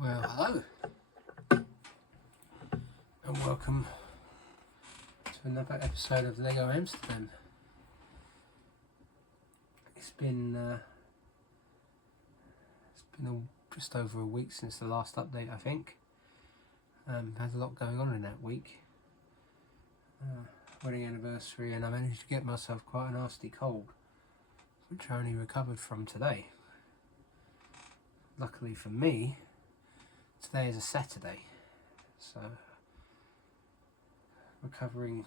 Well, hello, and welcome to another episode of Lego Amsterdam. It's been just over a week since the last update, I think. Had a lot going on in that week. Wedding anniversary, and I managed to get myself quite a nasty cold, which I only recovered from today. Luckily for me, today is a Saturday, so recovering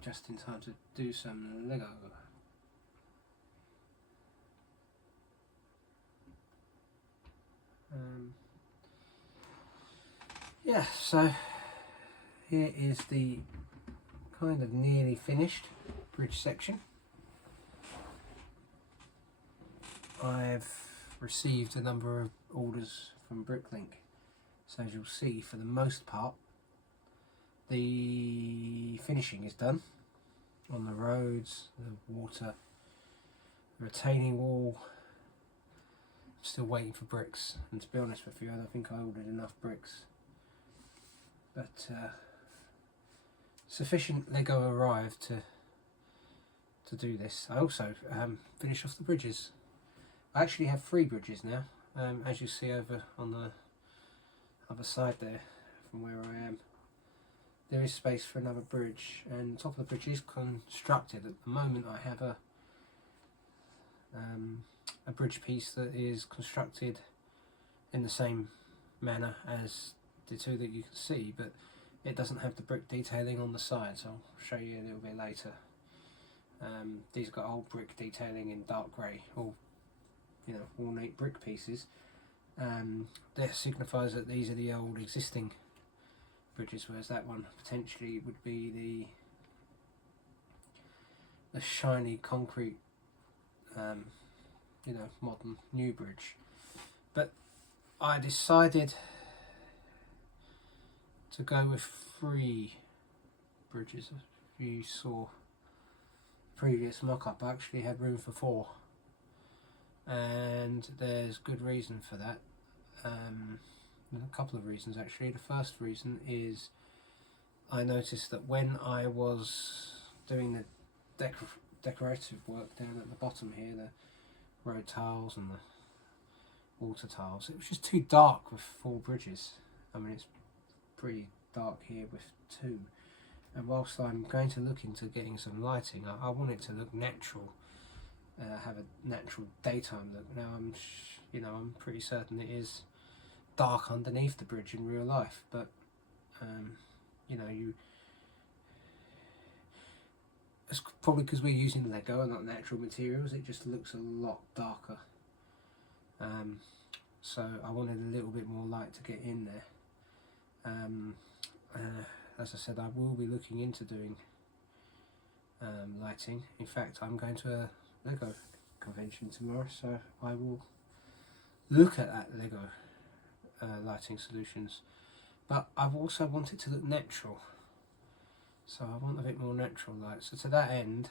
just in time to do some Lego. Yeah, so here is the kind of nearly finished bridge section. I've received a number of orders from Bricklink, so as you'll see, for the most part the finishing is done on the roads, the water, the retaining wall. I'm still waiting for bricks, and to be honest with you, I don't think I ordered enough bricks, but sufficient Lego arrived to do this. I also finished off the bridges. I actually have 3 bridges now, as you see over on the other side there from where I am. There is space for another bridge, and the top of the bridge is constructed. At the moment I have a bridge piece that is constructed in the same manner as the 2 that you can see, but it doesn't have the brick detailing on the sides. I'll show you a little bit later. These got old brick detailing in dark grey, all ornate brick pieces. That signifies that these are the old existing bridges, whereas that one potentially would be the shiny concrete modern new bridge. But I decided to go with 3 bridges. If you saw previous mock-up, I actually had room for 4, and there's good reason for that. A couple of reasons actually. The first reason is I noticed that when I was doing the decorative work down at the bottom here, the road tiles and the water tiles, it was just too dark with 4 bridges. I mean, it's pretty dark here with 2, and whilst I'm going to look into getting some lighting, I want it to look natural, have a natural daytime look. Now I'm pretty certain it is dark underneath the bridge in real life, but it's probably because we're using Lego and not natural materials, it just looks a lot darker. So I wanted a little bit more light to get in there. As I said, I will be looking into doing lighting. In fact, I'm going to a Lego convention tomorrow, so I will look at that Lego lighting solutions. But I've also wanted to look natural, so I want a bit more natural light. So to that end,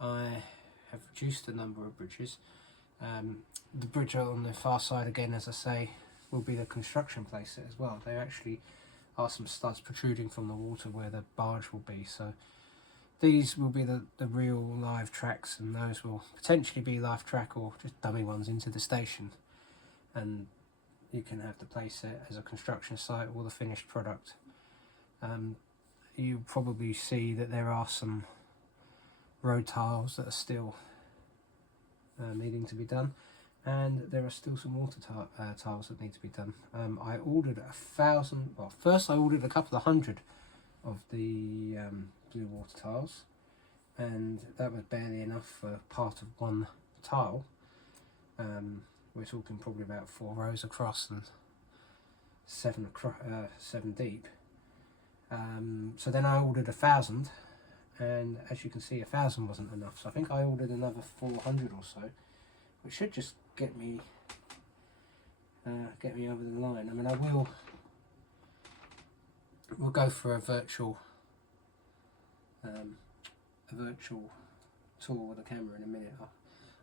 I have reduced the number of bridges. The bridge on the far side, again, as I say, will be the construction playset as well. There actually are some studs protruding from the water where the barge will be, so these will be the real live tracks, and those will potentially be live track or just dummy ones into the station, and you can have the playset as a construction site or the finished product. You probably see that there are some road tiles that are still needing to be done, and there are still some water tiles that need to be done. I ordered 1,000, well, first I ordered a couple of hundred of the blue water tiles, and that was barely enough for part of one tile. We're talking probably about 4 rows across and 7 deep. So then I ordered 1,000, and as you can see, 1,000 wasn't enough, so I think I ordered another 400 or so, which should just get me over the line. I mean, we'll go for a virtual tour with a camera in a minute.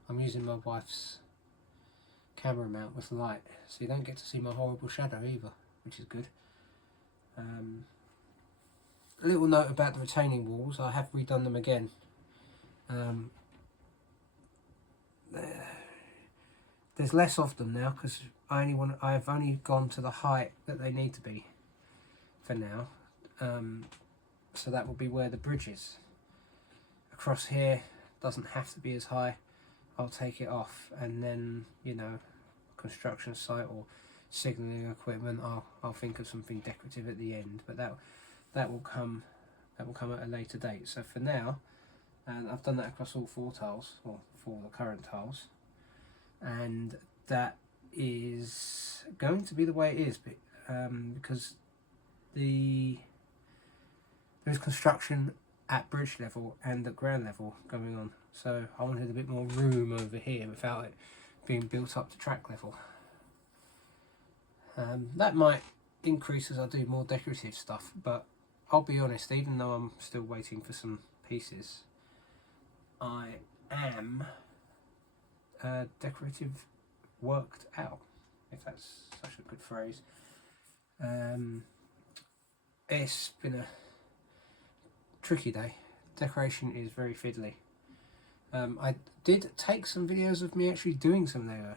I'm using my wife's camera mount with light, so you don't get to see my horrible shadow either, which is good. A little note about the retaining walls, I have redone them again. There's less of them now because I've only gone to the height that they need to be for now. So that will be where the bridge is. Across here doesn't have to be as high. I'll take it off, and then, you know, construction site or signalling equipment, I'll think of something decorative at the end, but that will come at a later date. So for now, and I've done that across all 4 tiles, or 4 of the current tiles, and that is going to be the way it is, because there's construction at bridge level and at ground level going on, so I wanted a bit more room over here without it being built up to track level. That might increase as I do more decorative stuff, but I'll be honest, even though I'm still waiting for some pieces, I am decorative worked out, if that's such a good phrase. It's been a tricky day. Decoration is very fiddly. I did take some videos of me actually doing some Lego,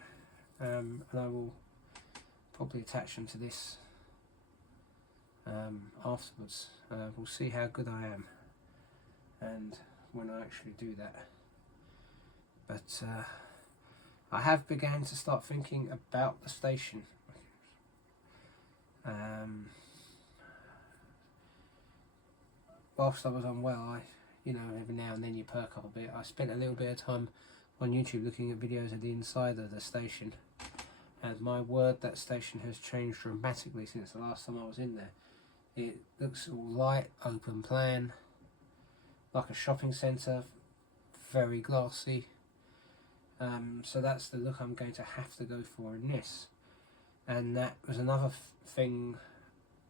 and I will probably attach them to this afterwards. We'll see how good I am and when I actually do that. But I have began to start thinking about the station. Whilst I was unwell, you know, every now and then you perk up a bit. I spent a little bit of time on YouTube looking at videos of the inside of the station, and my word, that station has changed dramatically since the last time I was in there. It looks all light, open plan, like a shopping centre, very glassy. So that's the look I'm going to have to go for in this. And that was another thing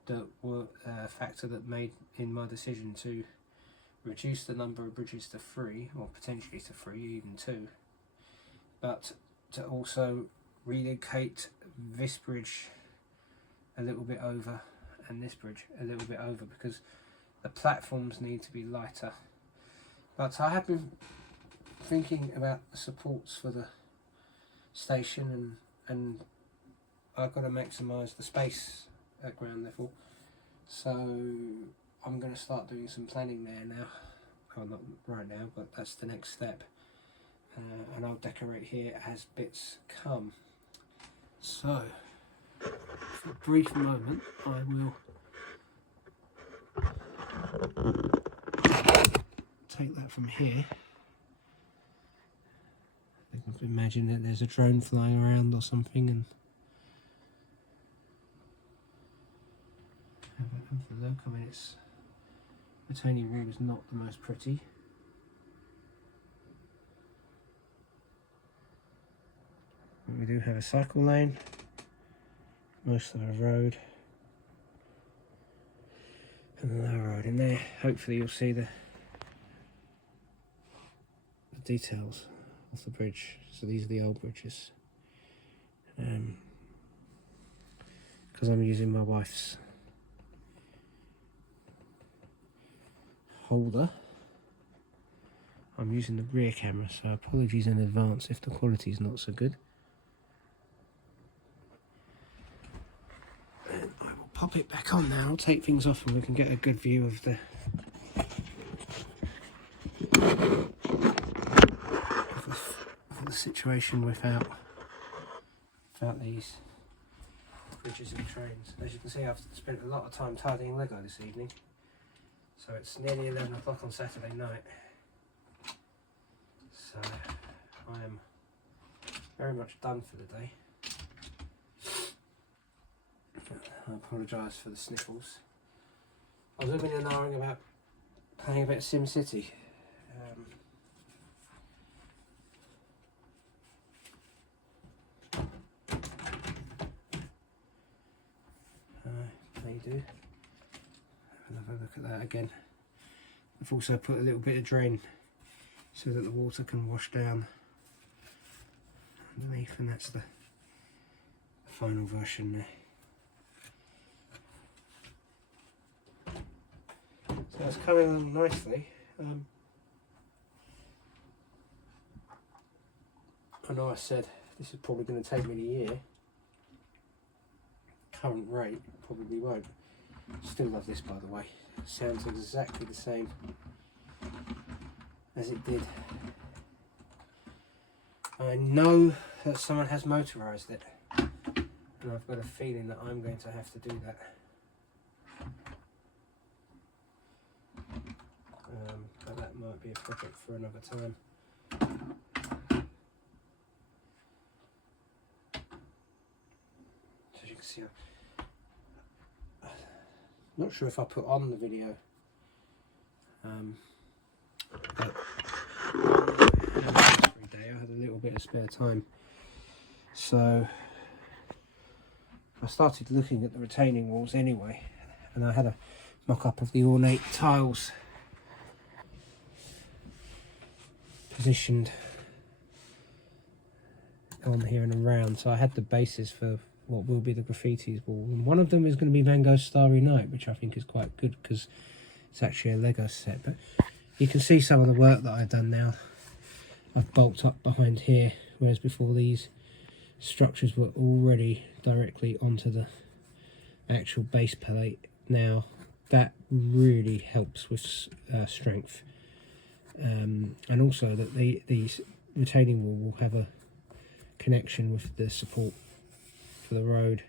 that were a factor that made in my decision to reduce the number of bridges to 3, or potentially to 3, even 2, but to also relocate this bridge a little bit over and this bridge a little bit over, because the platforms need to be lighter. But I have been thinking about the supports for the station, and I've got to maximise the space at ground level, so I'm going to start doing some planning there now. Well, not right now, but that's the next step, and I'll decorate here as bits come. So for a brief moment I will take that from here. I can imagine that there's a drone flying around or something, and have a look. I mean, it's retaining wall is not the most pretty. But we do have a cycle lane, most of the road, and another road in there. Hopefully you'll see the details of the bridge. So these are the old bridges, because I'm using my wife's holder. I'm using the rear camera, so apologies in advance if the quality is not so good. And I will pop it back on now. I'll take things off and we can get a good view of the situation without these bridges and trains. As you can see, I've spent a lot of time tidying Lego this evening. So it's nearly 11 o'clock on Saturday night. So I am very much done for the day. I apologise for the sniffles. I was living and ahhing about playing a bit of SimCity. They do. Have a look at that again. I've also put a little bit of drain so that the water can wash down underneath, and that's the final version there. So it's coming along nicely. I know I said this is probably going to take me a year. Current rate probably won't. Still love this, by the way. Sounds exactly the same as it did. I know that someone has motorised it, and I've got a feeling that I'm going to have to do that. But that might be a project for another time. So as you can see, I'm not sure if I put on the video, but every day I had a little bit of spare time, so I started looking at the retaining walls anyway, and I had a mock-up of the ornate tiles positioned on here and around, so I had the basis for what will be the graffitis wall, and one of them is going to be Van Gogh's Starry Night, which I think is quite good because it's actually a Lego set. But you can see some of the work that I've done now. I've bulked up behind here, whereas before these structures were already directly onto the actual base plate. Now that really helps with strength, and also that these retaining wall will have a connection with the support for the road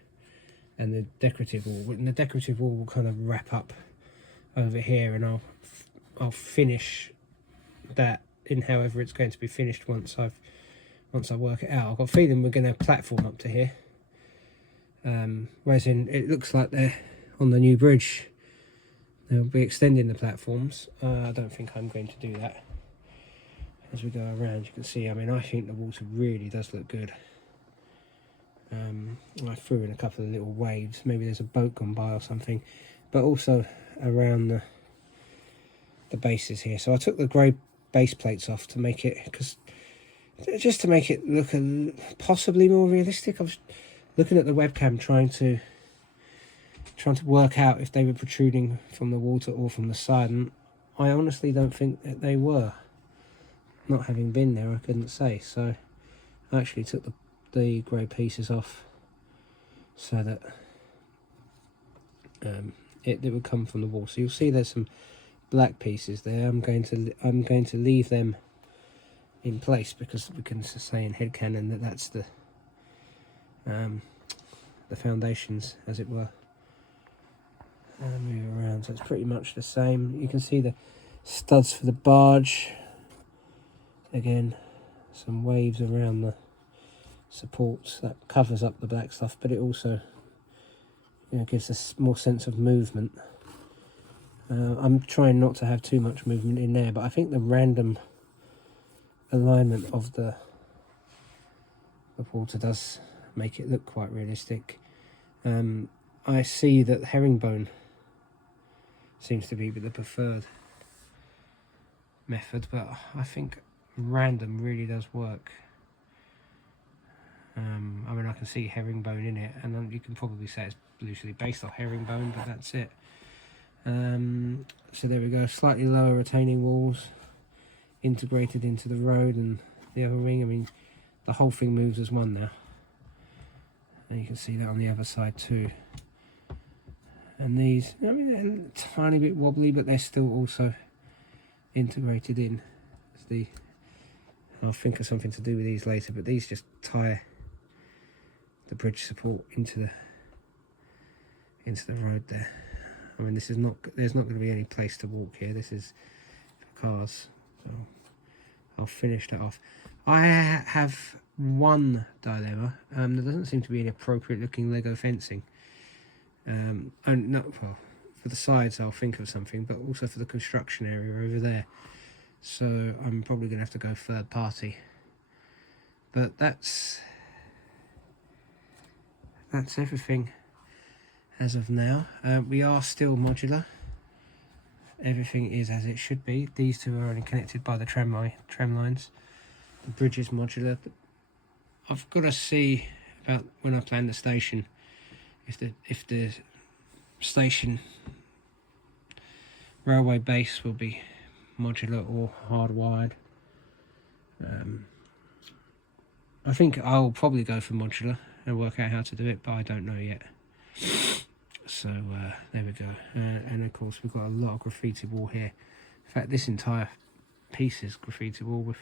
and the decorative wall, and the decorative wall will kind of wrap up over here, and I'll finish that in however it's going to be finished once I work it out. I've got a feeling we're going to have a platform up to here, whereas it looks like they're on the new bridge. They'll be extending the platforms. I don't think I'm going to do that. As we go around, you can see, I mean, I think the water really does look good. I threw in a couple of little waves, maybe there's a boat gone by or something, but also around the bases here. So I took the grey base plates off to make it, just to make it look possibly more realistic. I was looking at the webcam trying to work out if they were protruding from the water or from the side, and I honestly don't think that they were. Not having been there, I couldn't say. So I actually took the grey pieces off so that it would come from the wall. So you'll see there's some black pieces there. I'm going to leave them in place because we can say in headcanon that that's the foundations, as it were. Move around, so it's pretty much the same. You can see the studs for the barge. Again, some waves around the supports that covers up the black stuff, but it also, you know, gives us more sense of movement. I'm trying not to have too much movement in there, but I think the random alignment of the water does make it look quite realistic. I see that herringbone seems to be the preferred method, but I think random really does work. I mean, I can see herringbone in it, and then you can probably say it's loosely based off herringbone, but that's it. So there we go, slightly lower retaining walls integrated into the road and the other wing. I mean, the whole thing moves as one now, and you can see that on the other side too. And these, I mean, they're a tiny bit wobbly, but they're still also integrated in. I'll think of something to do with these later, but these just tie the bridge support into the road there. I mean, there's not going to be any place to walk here. This is for cars, so I'll finish that off. I have one dilemma. There doesn't seem to be any appropriate looking Lego fencing. And not, well, for the sides I'll think of something, but also for the construction area over there. So I'm probably going to have to go third party. But that's everything as of now. We are still modular. Everything is as it should be. These two are only connected by the tram lines. The bridge is modular. I've got to see about when I plan the station. If the station railway base will be modular or hardwired. I think I'll probably go for modular and work out how to do it, but I don't know yet. So there we go. And of course we've got a lot of graffiti wall here. In fact, this entire piece is graffiti wall with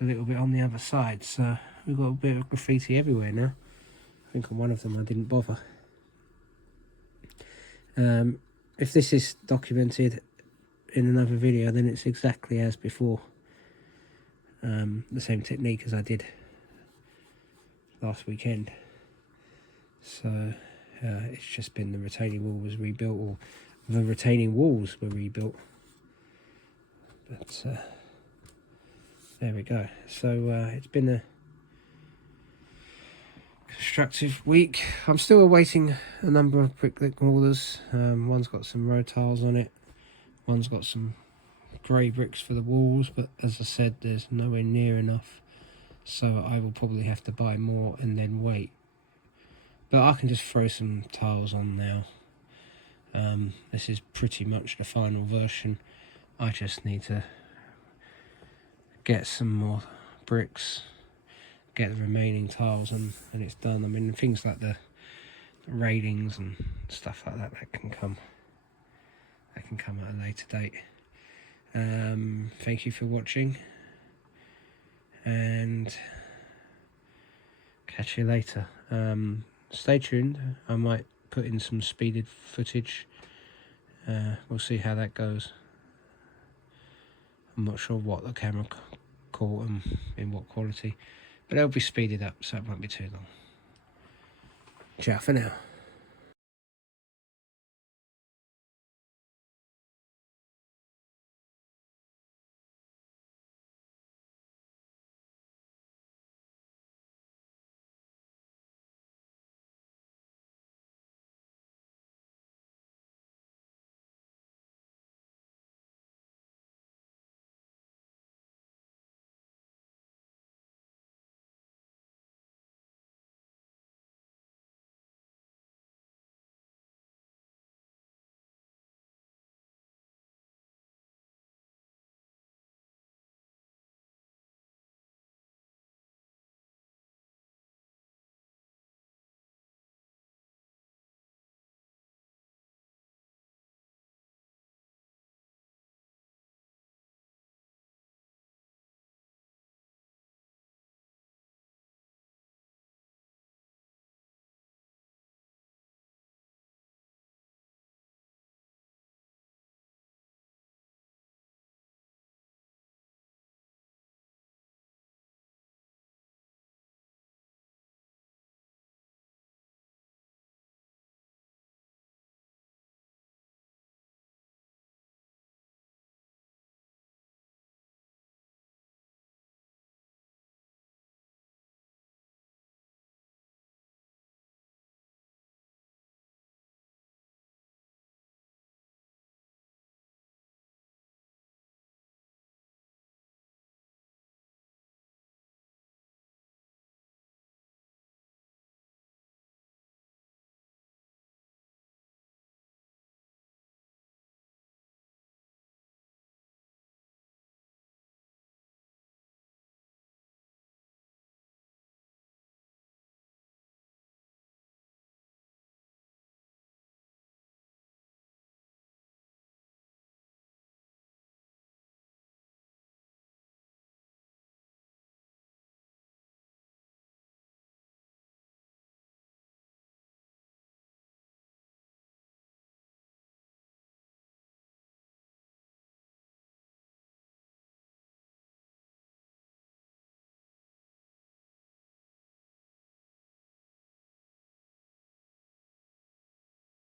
a little bit on the other side. So we've got a bit of graffiti everywhere now. I think on one of them I didn't bother. If this is documented in another video, then it's exactly as before. The same technique as I did last weekend. So it's just been the retaining wall was rebuilt, or the retaining walls were rebuilt. But there we go. So it's been a constructive week. I'm still awaiting a number of bricklink orders. One's got some road tiles on it, one's got some grey bricks for the walls, but as I said, there's nowhere near enough, so I will probably have to buy more and then wait. But I can just throw some tiles on now. This is pretty much the final version. I just need to get some more bricks, get the remaining tiles, and it's done. I mean, things like the railings and stuff like that, that can come at a later date. Thank you for watching, and catch you later. Stay tuned. I might put in some speeded footage. We'll see how that goes. I'm not sure what the camera caught and in what quality, but it'll be speeded up, so it won't be too long. Ciao for now.